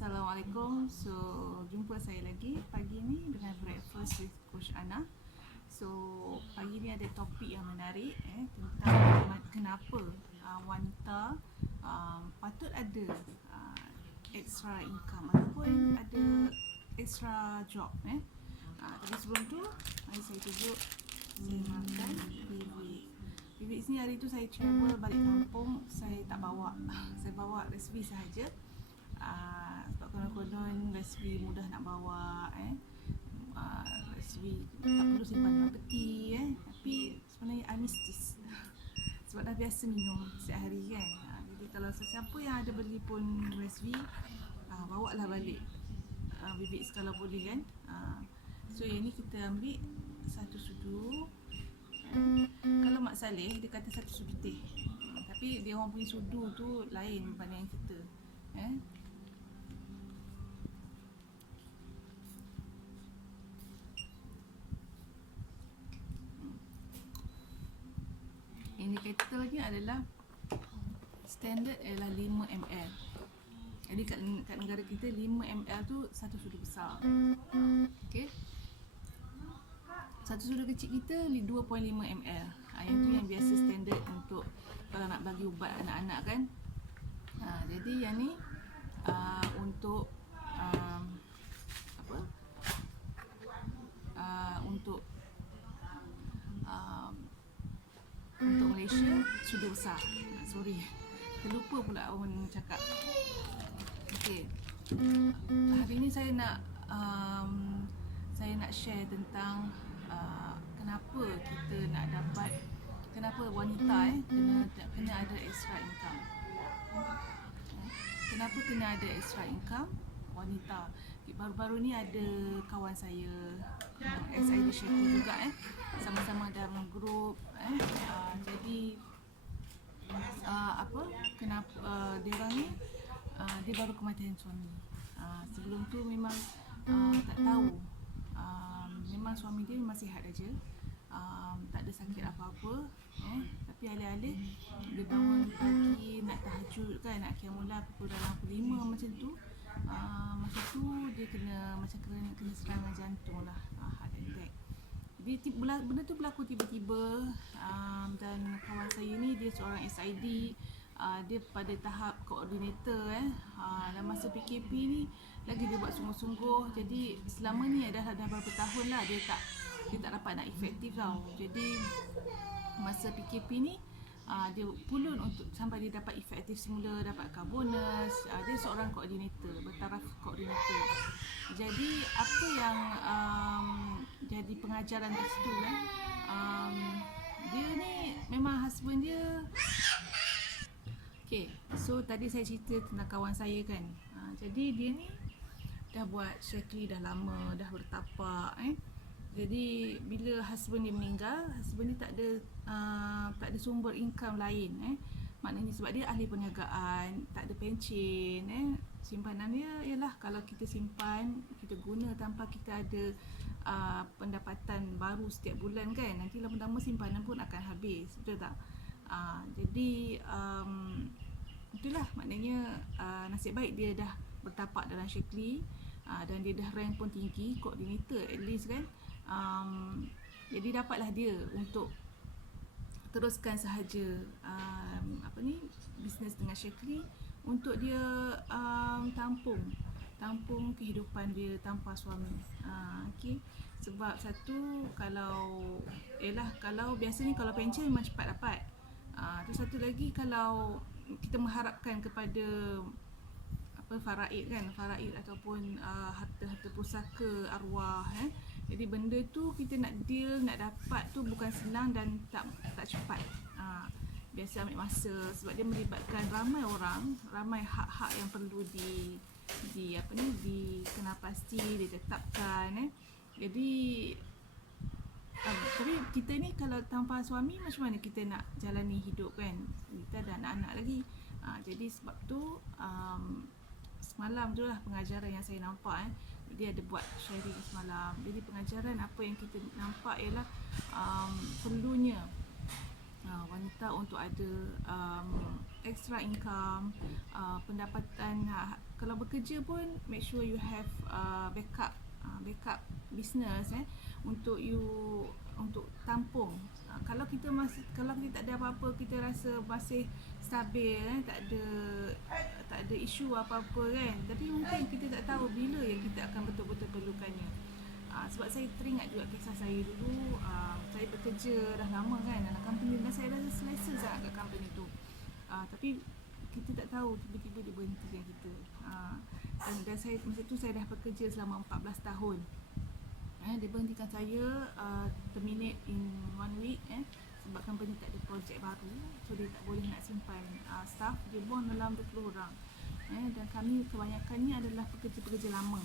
Assalamualaikum. So, jumpa saya lagi pagi ni dengan Breakfast with Coach Ana. So, pagi ni ada topik yang menarik tentang kenapa wanita patut ada extra income ataupun ada extra job. Tapi sebelum tu, mari saya tunjuk saya makan bibit ni. Hari tu saya travel balik kampung, saya tak bawa, saya bawa resipi sahaja. Sebab konon-konon resipi mudah nak bawa, resipi tak perlu simpan dalam peti, tapi sebenarnya I miss this sebab dah biasa minum setiap hari kan. Jadi kalau sesiapa yang ada beli pun resipi, bawa lah balik bibit kalau boleh kan. So yang ni kita ambil satu sudu. Kalau Mak Saleh dia kata satu sudu teh, tapi dia orang punya sudu tu lain daripada yang kita. Indikatornya adalah standard adalah 5 ml. Jadi kat negara kita 5 ml tu satu sudu besar. Okey. Satu sudu kecil kita 2.5 ml. Yang tu yang biasa standard untuk kalau nak bagi ubat anak-anak kan. Jadi yang ni untuk untuk Malaysia sudu besar. Sorry, terlupa pula orang cakap. Okey. Hari ni saya nak share tentang kenapa kita nak dapat, kenapa wanita kena ada extra income. Kenapa kena ada extra income wanita? Baru-baru ni ada kawan saya SID Syekh juga sama-sama dalam grup jadi kenapa dia orang ni dia baru kematian suami. Sebelum tu memang tak tahu, memang suami dia memang sihat aja, tak ada sakit apa-apa, tapi alih-alih dia bangun pagi nak tahajud kan, nak qiyamullah pukul dalam pukul 5 macam tu. Masa tu dia kena serangan jantung lah, heart attack. Jadi benda tu berlaku tiba-tiba, dan kawan saya ni dia seorang SID, dia pada tahap koordinator dalam masa PKP ni lagi dia buat sungguh-sungguh. Jadi selama ni dah berapa tahun lah dia tak dapat nak efektif tau. Jadi masa PKP ni dia pulun untuk sampai dia dapat efektif semula, dapatkan bonus. Dia seorang koordinator, bertaraf koordinator. Jadi apa yang jadi pengajaran kat situ kan, dia ni memang husband dia. Okay, so tadi saya cerita tentang kawan saya kan. Jadi dia ni dah buat syekli dah lama, dah bertapak. Jadi bila husband dia meninggal, husband dia tak ada sumber income lain. Maknanya sebab dia ahli perniagaan, tak ada pencen. Simpanan dia ialah kalau kita simpan, kita guna tanpa kita ada pendapatan baru setiap bulan kan, nanti lama-lama simpanan pun akan habis, betul tak? Jadi itulah maknanya nasib baik dia dah bertapak dalam syekli, dan dia dah rank pun tinggi, koordinator at least kan. Jadi dapatlah dia untuk teruskan sahaja bisnes dengan syekli, untuk dia tampung kehidupan dia tanpa suami. Okay. Sebab satu, kalau biasanya kalau pencen memang cepat dapat. Terus satu lagi, kalau kita mengharapkan kepada faraid ataupun harta pusaka arwah, jadi benda tu kita nak deal, nak dapat tu bukan senang dan tak cepat. Biasa ambil masa sebab dia melibatkan ramai orang, ramai hak-hak yang perlu dikenal pasti, ditetapkan. Jadi tapi kita ni kalau tanpa suami macam mana kita nak jalani hidup kan? Kita ada anak-anak lagi. Jadi sebab tu semalam tu lah pengajaran yang saya nampak. Dia ada buat sharing semalam. Jadi pengajaran apa yang kita nampak ialah perlunya wanita untuk ada extra income, pendapatan kalau bekerja pun make sure you have backup business untuk tampung. Kalau kita tak ada apa-apa, kita rasa masih stabil, tak ada isu apa-apa kan. Tapi mungkin kita tak tahu bila yang kita akan betul-betul perlukannya. Sebab saya teringat juga kisah saya dulu. Saya bekerja dah lama kan dalam company, dan saya rasa selesa sangat kat company tu. Tapi kita tak tahu tiba-tiba dia berhentikan kita. Dan saya masa tu saya dah bekerja selama 14 tahun. Dia berhentikan saya, terminate in 1 week sebab company tak ada projek baru, so dia tak boleh nak simpan staff. Dia buang dalam 20 orang, dan kami kebanyakannya adalah pekerja-pekerja lama.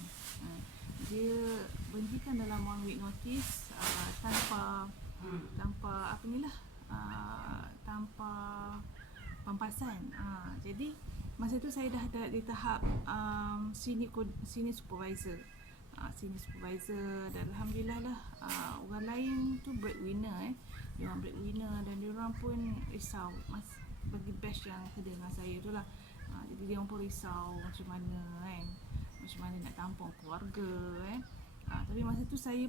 Dia berhentikan dalam 1 week notice, tanpa tanpa pampasan. Jadi masa tu saya dah di tahap senior supervisor. Senior supervisor, dan alhamdulillah lah, orang lain tu breadwinner dia orang breadwinner, dan dia orang pun risau bagi batch yang kerja dengan saya tu lah. Jadi dia orang pun risau macam mana nak tampung keluarga tapi masa tu saya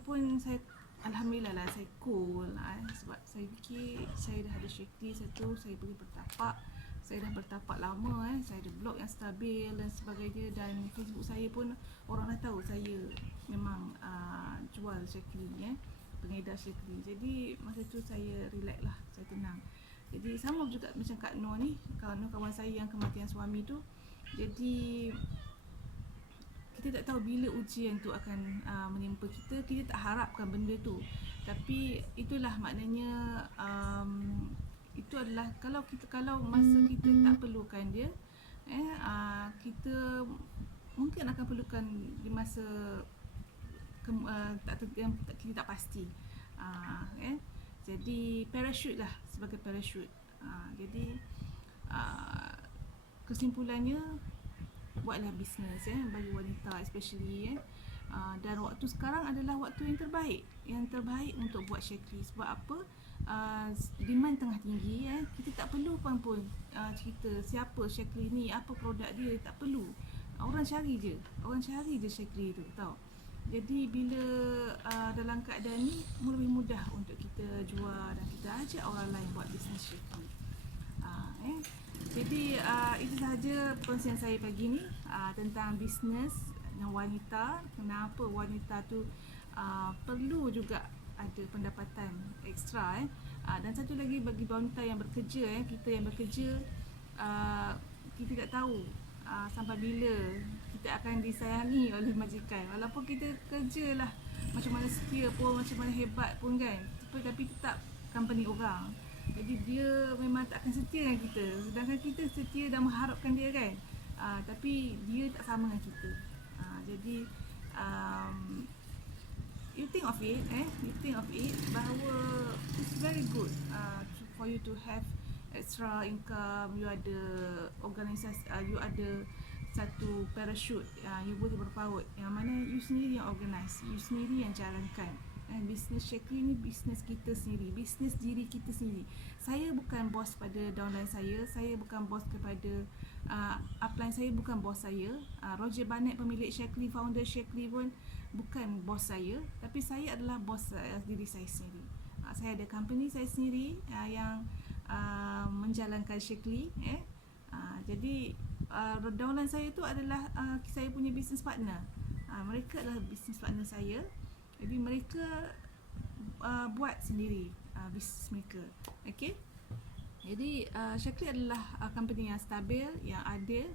alhamdulillah lah, saya cool sebab saya fikir saya dah ada Shaklee satu, saya boleh bertapak. Saya dah bertapak lama saya ada blog yang stabil dan sebagainya, dan Facebook saya pun orang dah tahu saya memang jual Shaklee pengedar Shaklee. Jadi masa tu saya relax lah, saya tenang. Jadi sama juga macam Kak Nur ni, kawan saya yang kematian suami tu. Jadi kita tak tahu bila ujian tu akan menimpa kita. Kita tak harapkan benda tu, tapi itulah maknanya itu adalah kalau masa kita tak perlukan dia, kita mungkin akan perlukan di masa kita tak pasti. Jadi parachute lah, sebagai parachute. Jadi kesimpulannya, buatlah bisnes bagi wanita especially dan waktu sekarang adalah waktu yang terbaik untuk buat Shaklee. Sebab apa? Demand tengah tinggi kita tak perlu pun cerita siapa Shaklee ni, apa produk dia, tak perlu. Orang cari je Shaklee tu, tahu. Jadi bila dalam keadaan ni lebih mudah untuk kita jual dan kita ajak orang lain buat bisnes Shaklee. Jadi itu sahaja perkongsian saya pagi ni tentang bisnes dan wanita. Kenapa wanita tu perlu juga ada pendapatan ekstra dan satu lagi bagi wanita yang bekerja kita yang bekerja, kita tak tahu sampai bila kita akan disayangi oleh majikan. Walaupun kita kerja lah macam mana setia pun, macam mana hebat pun kan, tapi tetap company orang. Jadi dia memang tak akan setia dengan kita, sedangkan kita setia dan mengharapkan dia kan. Tapi dia tak sama dengan kita. Jadi you think of it bahawa it's very good for you to have extra income. You ada organisasi, you ada satu parachute, you boleh berpaut, yang mana you sendiri yang organize, you sendiri yang jalankan. Bisnes Shaklee ni bisnes kita sendiri, bisnes diri kita sendiri. Saya bukan bos pada downline saya bukan bos kepada upline saya, bukan bos saya. Roger Barnett, pemilik Shaklee, founder Shaklee pun bukan bos saya, tapi saya adalah bos diri saya sendiri. Saya ada company saya sendiri yang menjalankan Shaklee. Jadi downline saya tu adalah saya punya business partner. Mereka adalah business partner saya. Jadi mereka buat sendiri bisnes mereka. Okay. Jadi Shaklee adalah company yang stabil, yang adil.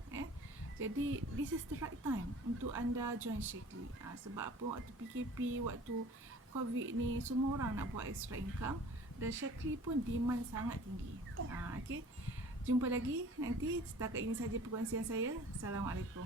Jadi this is the right time untuk anda join Shaklee. Sebab apa? Waktu PKP, waktu COVID ni, semua orang nak buat extra income, dan Shaklee pun demand sangat tinggi. Okay. Jumpa lagi nanti. Setakat ini saja perkongsian saya. Assalamualaikum.